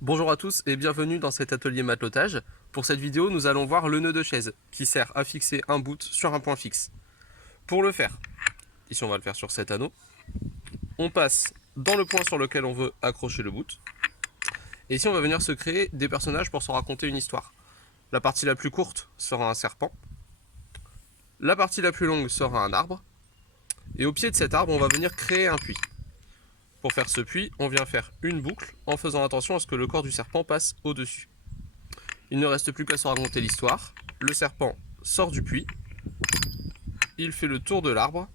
Bonjour à tous et bienvenue dans cet atelier matelotage. Pour cette vidéo, nous allons voir le nœud de chaise qui sert à fixer un bout sur un point fixe. Pour le faire, ici on va le faire sur cet anneau, on passe dans le point sur lequel on veut accrocher le bout. Et ici on va venir se créer des personnages pour se raconter une histoire. La partie la plus courte sera un serpent, la partie la plus longue sera un arbre, et au pied de cet arbre on va venir créer un puits. Pour faire ce puits, on vient faire une boucle en faisant attention à ce que le corps du serpent passe au-dessus. Il ne reste plus qu'à se raconter l'histoire. Le serpent sort du puits, il fait le tour de l'arbre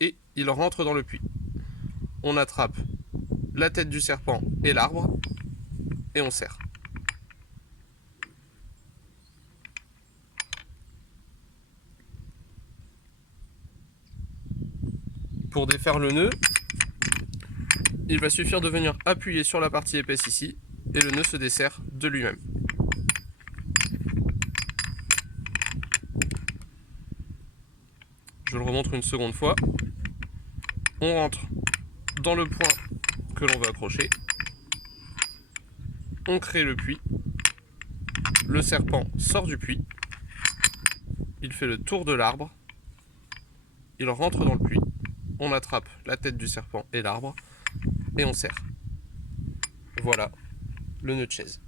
et il rentre dans le puits. On attrape la tête du serpent et l'arbre et on serre. Pour défaire le nœud, il va suffire de venir appuyer sur la partie épaisse ici et le nœud se desserre de lui-même. Je le remontre une seconde fois. On rentre dans le point que l'on veut accrocher. On crée le puits. Le serpent sort du puits. Il fait le tour de l'arbre. Il rentre dans le puits. On attrape la tête du serpent et l'arbre et on serre. Voilà le nœud de chaise.